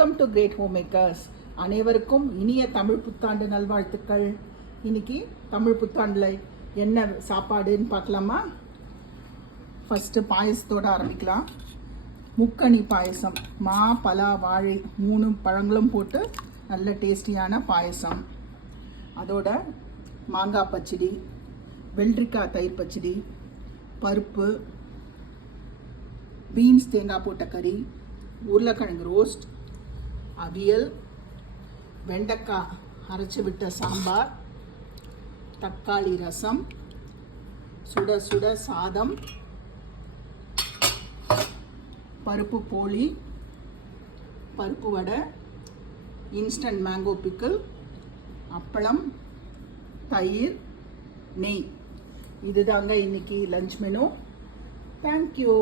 Welcome to great home makers. அனைவருக்கும் இனிய தமிழ் புத்தாண்டு நல்வாழ்த்துக்கள். இன்னைக்கு தமிழ் புத்தாண்டில் என்ன சாப்பாடுன்னு பார்க்கலாமா? ஃபஸ்ட்டு பாயசத்தோடு ஆரம்பிக்கலாம். முக்கணி பாயசம், மா பலா வாழை 3 பழங்களும் போட்டு நல்ல டேஸ்டியான பாயசம். அதோட மாங்காய் பச்சடி, வெள்ளரிக்காய் தயிர் பச்சடி, பருப்பு, பீன்ஸ் தேங்காய் போட்ட கறி, உருளைக்கிழங்கு ரோஸ்ட், அவியல், வெண்டைக்காய் அரைச்சி விட்ட சாம்பார், தக்காளி ரசம், சுட சுட சாதம், பருப்பு போளி, பருப்பு வடை, இன்ஸ்டன்ட் மேங்கோ பிக்கிள், அப்பளம், தயிர், நெய். இதுதாங்க இன்னைக்கு லஞ்ச் மெனு. தேங்க்யூ.